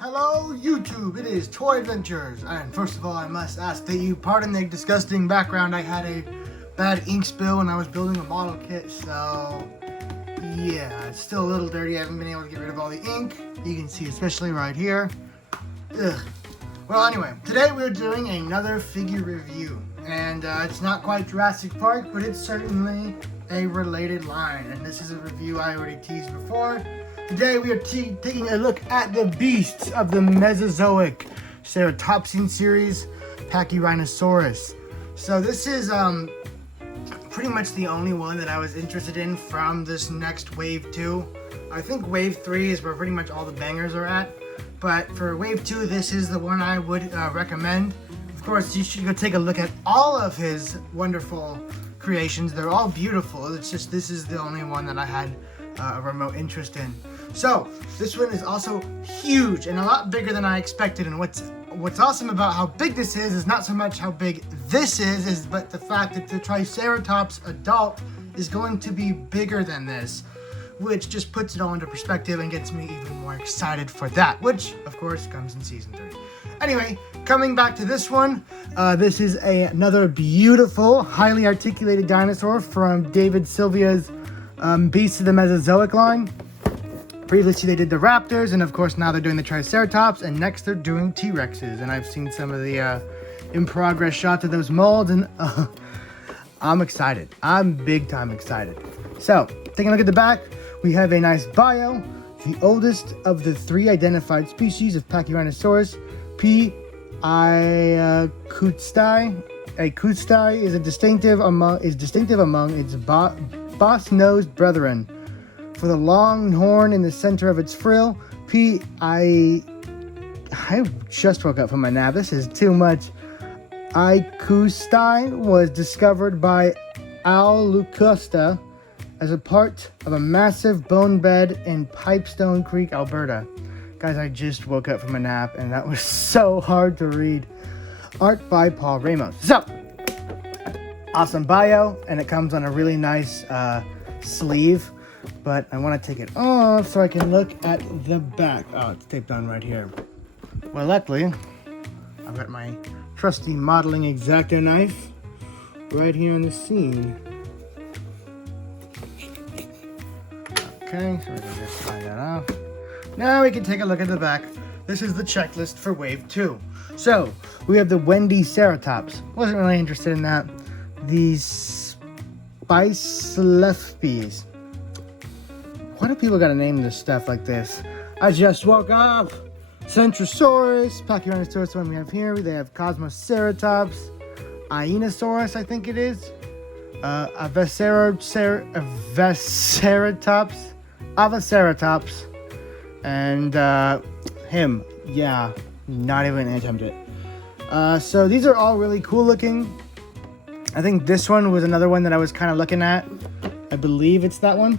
Hello YouTube, it is Toy Adventures, and first of all I must ask that you pardon the disgusting background. I had a bad ink spill when I was building a model kit, so yeah, it's still a little dirty. I haven't been able to get rid of all the ink. You can see especially right here. Ugh. Well anyway, today we're doing another figure review, and it's not quite Jurassic Park, but it's certainly a related line, and this is a review I already teased before. Today we are taking a look at the beasts of the Mesozoic Ceratopsian series, Pachyrhinosaurus. So this is pretty much the only one that I was interested in from this next wave 2. I think wave 3 is where pretty much all the bangers are at, but for wave 2 this is the one I would recommend. Of course you should go take a look at all of his wonderful creations. They're all beautiful. It's just this is the only one that I had a remote interest in. So this one is also huge and a lot bigger than I expected, and what's awesome about how big this is not so much how big this is but the fact that the Triceratops adult is going to be bigger than this, which just puts it all into perspective and gets me even more excited for that, which of course comes in season 3. Anyway, coming back to this one, this is another beautiful, highly articulated dinosaur from David Sylvia's Beasts of the Mesozoic line. Previously they did the raptors, and of course now they're doing the Triceratops, and next they're doing T-Rexes. And I've seen some of the in progress shots of those molds, and I'm excited. I'm big time excited. So, taking a look at the back, we have a nice bio. The oldest of the 3 identified species of Pachyrhinosaurus, P. acousti, is distinctive among its boss-nosed brethren. For the long horn in the center of its frill, I just woke up from my nap. This is too much. Acousti was discovered by Al Lucusta as a part of a massive bone bed in Pipestone Creek, Alberta. Guys, I just woke up from a nap, and that was so hard to read. Art by Paul Ramos. So, awesome bio, and it comes on a really nice sleeve. But I want to take it off so I can look at the back. Oh, it's taped on right here. Well, luckily, I've got my trusty modeling X-Acto knife right here in the scene. Okay, so we're going to just slide that off. Now we can take a look at the back. This is the checklist for wave 2. So, we have the Wendy Ceratops. Wasn't really interested in that. These Spicelephes. Why do people gotta name this stuff like this? I just woke up! Centrosaurus, Pachyrhinosaurus, the one we have here. They have Cosmoceratops, Ionosaurus, I think it is. Avaceratops, and him. Yeah, not even an attempt it. So these are all really cool looking. I think this one was another one that I was kind of looking at. I believe it's that one.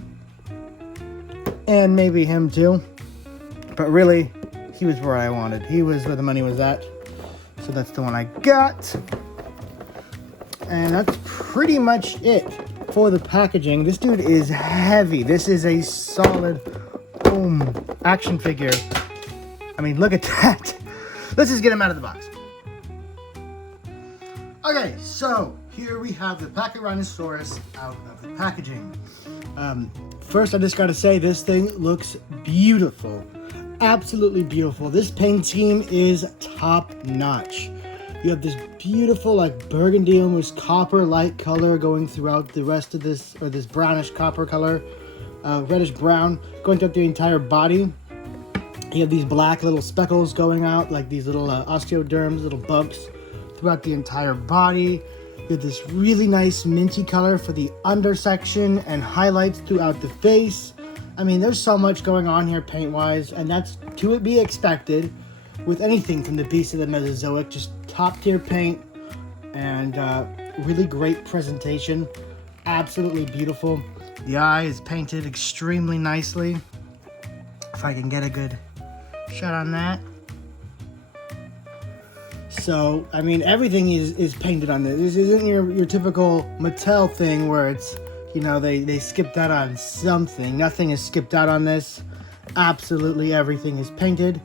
And maybe him too. But really, he was where I wanted. He was where the money was at. So that's the one I got. And that's pretty much it for the packaging. This dude is heavy. This is a solid, boom, action figure. I mean, look at that. Let's just get him out of the box. Okay, so here we have the Pachyrhinosaurus out of the packaging. First, I just gotta say, this thing looks beautiful. Absolutely beautiful. This paint scheme is top notch. You have this beautiful, like, burgundy, almost copper-like color going throughout the rest of this, or this brownish copper color, reddish brown, going throughout the entire body. You have these black little speckles going out, like these little osteoderms, little bumps throughout the entire body. You have this really nice minty color for the undersection and highlights throughout the face. I mean, there's so much going on here paint-wise, and that's to be expected with anything from the Beasts of the Mesozoic. Just top-tier paint and really great presentation. Absolutely beautiful. The eye is painted extremely nicely. If I can get a good shot on that. So, I mean, everything is painted on this. This isn't your typical Mattel thing where it's, you know, they skipped out on something. Nothing is skipped out on this. Absolutely everything is painted.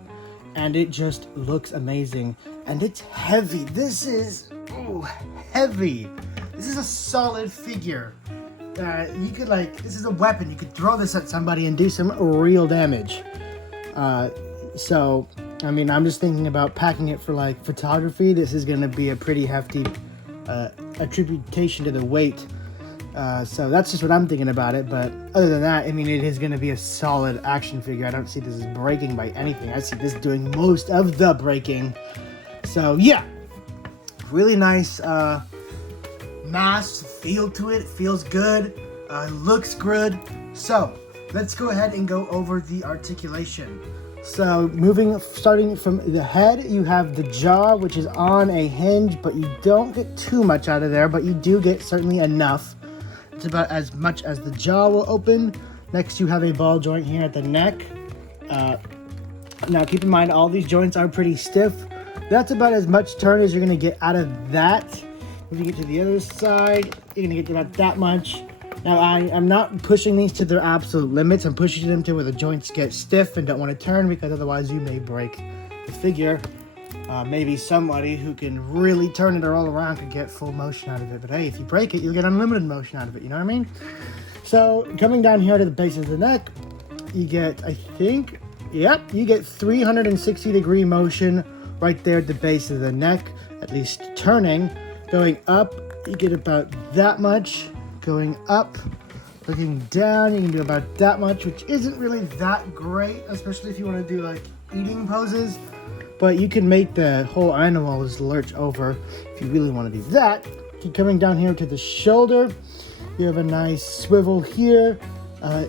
and it just looks amazing. And it's heavy. This is heavy. This is a solid figure. You could this is a weapon. You could throw this at somebody and do some real damage. So, I mean, I'm just thinking about packing it for like photography. This is going to be a pretty hefty attribution to the weight. So that's just what I'm thinking about it. But other than that, I mean, it is going to be a solid action figure. I don't see this as breaking by anything. I see this doing most of the breaking. So yeah, really nice mass feel to it. It feels good. Looks good. So let's go ahead and go over the articulation. So starting from the head, you have the jaw, which is on a hinge, but you don't get too much out of there, but you do get certainly enough. It's about as much as the jaw will open. Next, you have a ball joint here at the neck. Now, keep in mind, all these joints are pretty stiff. That's about as much turn as you're going to get out of that. Moving it to the other side, you're going to get about that much. Now, I'm not pushing these to their absolute limits. I'm pushing them to where the joints get stiff and don't want to turn, because otherwise you may break the figure. Maybe somebody who can really turn it all around could get full motion out of it. But hey, if you break it, you'll get unlimited motion out of it. You know what I mean? So coming down here to the base of the neck, you get, you get 360-degree motion right there at the base of the neck, at least turning. Going up, you get about that much. Going up, looking down, you can do about that much, which isn't really that great, especially if you want to do like eating poses. But you can make the whole animal just lurch over if you really want to do that. Keep coming down here to the shoulder. You have a nice swivel here, a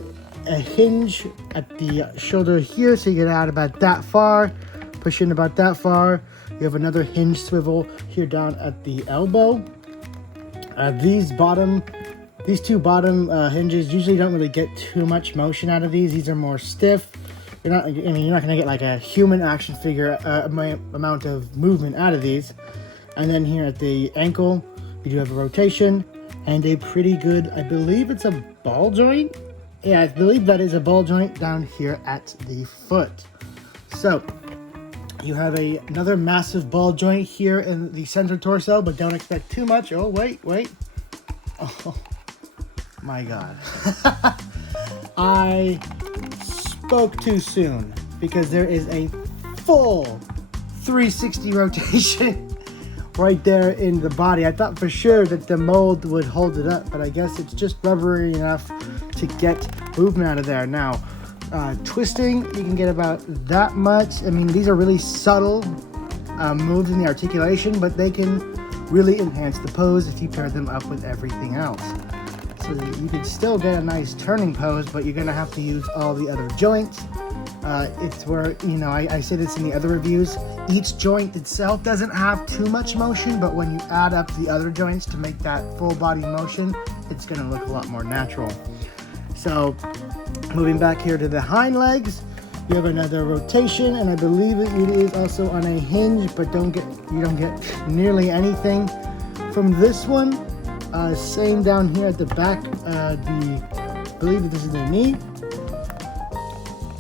hinge at the shoulder here, so you get out about that far, push in about that far. You have another hinge swivel here down at the elbow. These two bottom hinges usually don't really get too much motion out of these. These are more stiff. You're not going to get like a human action figure amount of movement out of these. And then here at the ankle, you do have a rotation and a pretty good, I believe it's a ball joint. Yeah, I believe that is a ball joint down here at the foot. So you have another massive ball joint here in the center torso, but don't expect too much. Oh, wait. Oh my God. I spoke too soon, because there is a full 360 rotation right there in the body. I thought for sure that the mold would hold it up, but I guess it's just rubbery enough to get movement out of there. Now, twisting, you can get about that much. I mean, these are really subtle moves in the articulation, but they can really enhance the pose if you pair them up with everything else. So that you can still get a nice turning pose, but you're going to have to use all the other joints. It's where, I say this in the other reviews, each joint itself doesn't have too much motion, but when you add up the other joints to make that full body motion, it's going to look a lot more natural. So moving back here to the hind legs, you have another rotation, and I believe it is also on a hinge, but you don't get nearly anything from this one. Same down here at the back, I believe that this is the knee.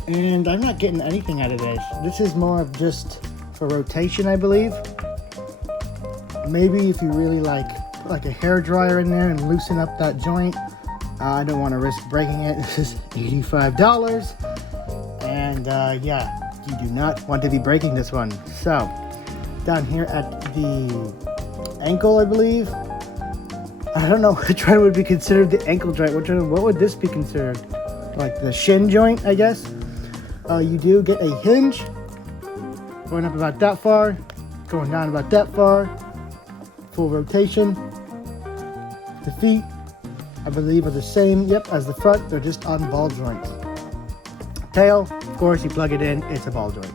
And I'm not getting anything out of this. This is more of just for rotation, I believe. Maybe if you really put like a hair dryer in there and loosen up that joint. I don't want to risk breaking it. This is $85. And yeah, you do not want to be breaking this one. So, down here at the ankle, I believe. I don't know which one would be considered the ankle joint. What would this be considered? Like the shin joint, I guess. You do get a hinge. Going up about that far. Going down about that far. Full rotation. The feet, I believe, are the same, as the front. They're just on ball joints. Tail, of course, you plug it in, it's a ball joint.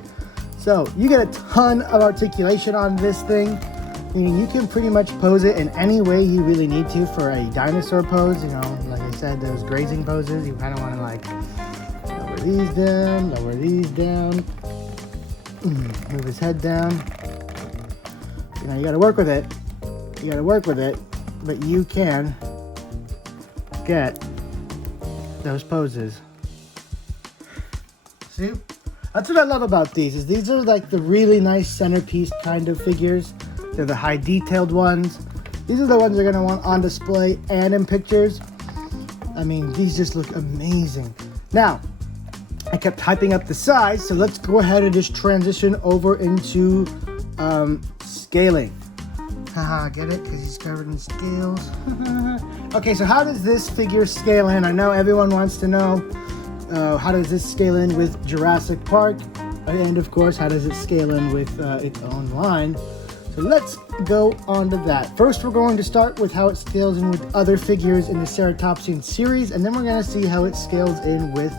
So you get a ton of articulation on this thing. You can pretty much pose it in any way you really need to for a dinosaur pose. Like I said, those grazing poses, you kind of want to lower these down, move his head down. You got to work with it. But you can get those poses. See? That's what I love about these, is these are like the really nice centerpiece kind of figures. They're the high detailed ones. These are the ones you're gonna want on display and in pictures. I mean, these just look amazing. Now, I kept hyping up the size, so let's go ahead and just transition over into scaling. Haha, get it? Because he's covered in scales. Okay, so how does this figure scale in? I know everyone wants to know how does this scale in with Jurassic Park? And of course, how does it scale in with its own line? So let's go on to that. First, we're going to start with how it scales in with other figures in the Ceratopsian series, and then we're going to see how it scales in with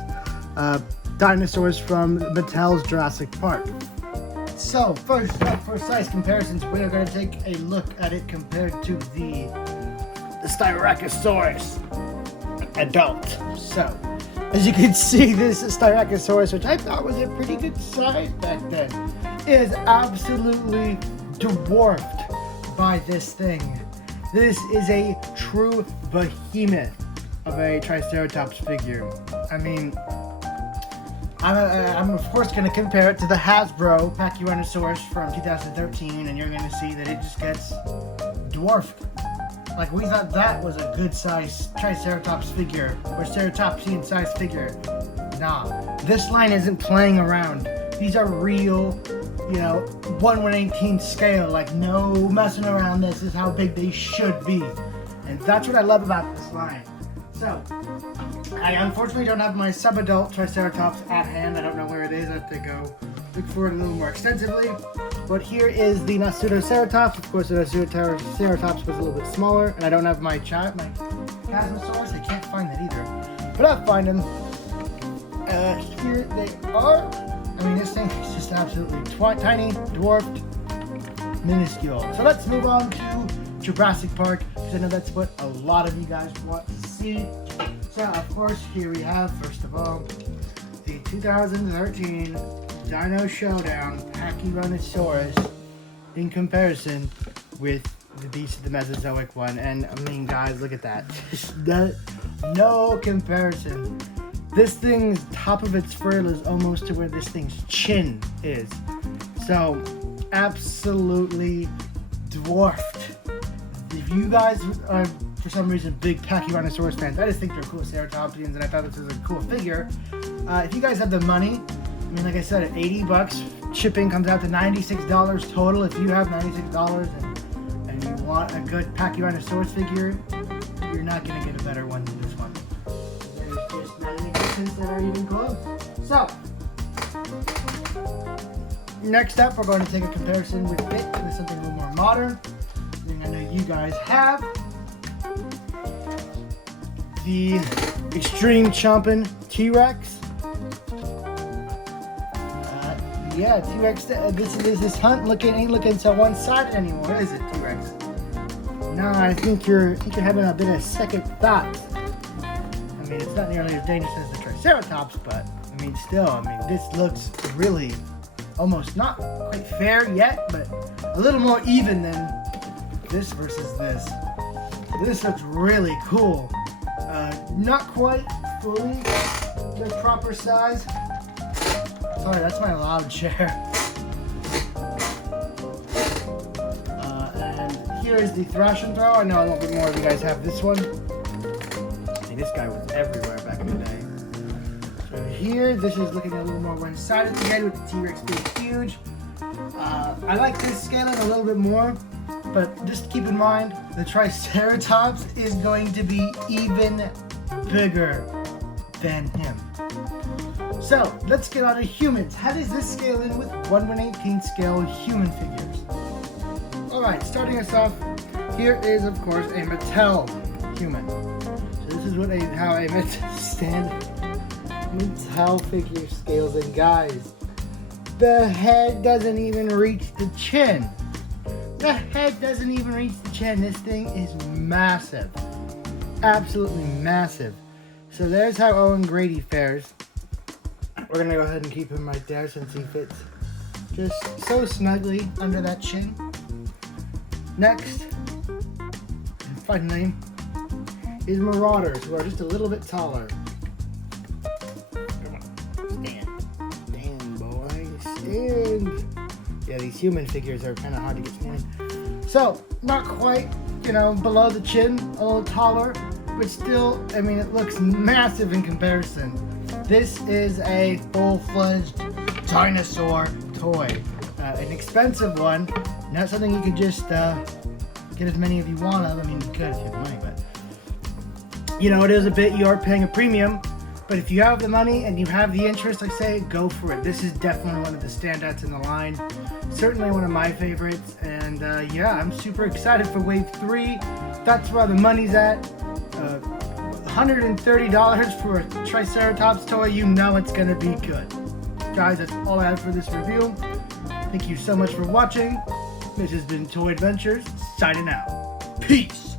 dinosaurs from Mattel's Jurassic Park. So, first up, for size comparisons, we are going to take a look at it compared to the Styracosaurus adult. So, as you can see, this Styracosaurus, which I thought was a pretty good size back then, is absolutely dwarfed by this thing. This is a true behemoth of a Triceratops figure. I mean, I'm of course going to compare it to the Hasbro Pachyrhinosaurus from 2013, and you're going to see that it just gets dwarfed. Like, we thought that was a good size Triceratops figure, or Ceratopsian size figure. Nah, this line isn't playing around. These are real, you know, 1/118 scale, like no messing around. This is how big they should be. And that's what I love about this line. So, I unfortunately don't have my sub-adult Triceratops at hand. I don't know where it is. I have to go look for it a little more extensively. But here is the Nasutoceratops. Of course, the Nasutoceratops was a little bit smaller, and I don't have my Chasmosaurus. I can't find that either. But I'll find them. Here they are. I mean, this thing is just absolutely tiny, dwarfed, minuscule. So let's move on to Jurassic Park, because I know that's what a lot of you guys want to see. So, of course, here we have, first of all, the 2013 Dino Showdown Pachyrhinosaurus in comparison with the Beast of the Mesozoic one. And, I mean, guys, look at that. No comparison. This thing's top of its frill is almost to where this thing's chin is. So, absolutely dwarfed. If you guys are, for some reason, big Pachyrhinosaurus fans, I just think they're cool Ceratopsians, and I thought this was a cool figure. If you guys have the money, I mean, like I said, at 80 bucks, shipping comes out to $96 total. If you have $96 and you want a good Pachyrhinosaurus figure, you're not going to get a better one than this one. There's just not any distance that are even close. So, next up, we're going to take a comparison with it with something a little more modern. I know you guys have the Extreme Chompin' T-Rex. Yeah, T-Rex. This hunt ain't looking so one-sided anymore, is it, T-Rex? No, I think you're having a bit of second thoughts. I mean, it's not nearly as dangerous as the Triceratops, but I mean, still, I mean, this looks really almost not quite fair yet, but a little more even than this versus this. This looks really cool. Not quite fully the proper size. Sorry, that's my loud chair. And here is the Thrash and Throw. I know a little bit more of you guys have this one. I mean, this guy was everywhere back in the day. So here, this is looking a little more one-sided again with the T-Rex being huge. I like this scaling a little bit more, but just keep in mind, the Triceratops is going to be even bigger than him. So, let's get on to humans. How does this scale in with 1/118 scale human figures? Alright, starting us off, here is, of course, a Mattel human. So this is how a Mattel figure scales in, guys. The head doesn't even reach the chin. The head doesn't even reach the chin. This thing is massive. Absolutely massive. So there's how Owen Grady fares. We're going to go ahead and keep him right there since he fits just so snugly under that chin. Next, and finally, is Marauders, who are just a little bit taller. Come on, stand, boy. And yeah, these human figures are kind of hard to get in. So, not quite, below the chin, a little taller, but still, I mean, it looks massive in comparison. This is a full-fledged dinosaur toy. An expensive one, not something you could just get as many of you want of. I mean, you could if you have money, but it is a bit, you are paying a premium. But if you have the money and you have the interest, I say go for it. This is definitely one of the standouts in the line. Certainly one of my favorites. And yeah, I'm super excited for Wave 3. That's where the money's at. $130 for a Triceratops toy. You know it's going to be good. Guys, that's all I have for this review. Thank you so much for watching. This has been Toy Adventures, signing out. Peace!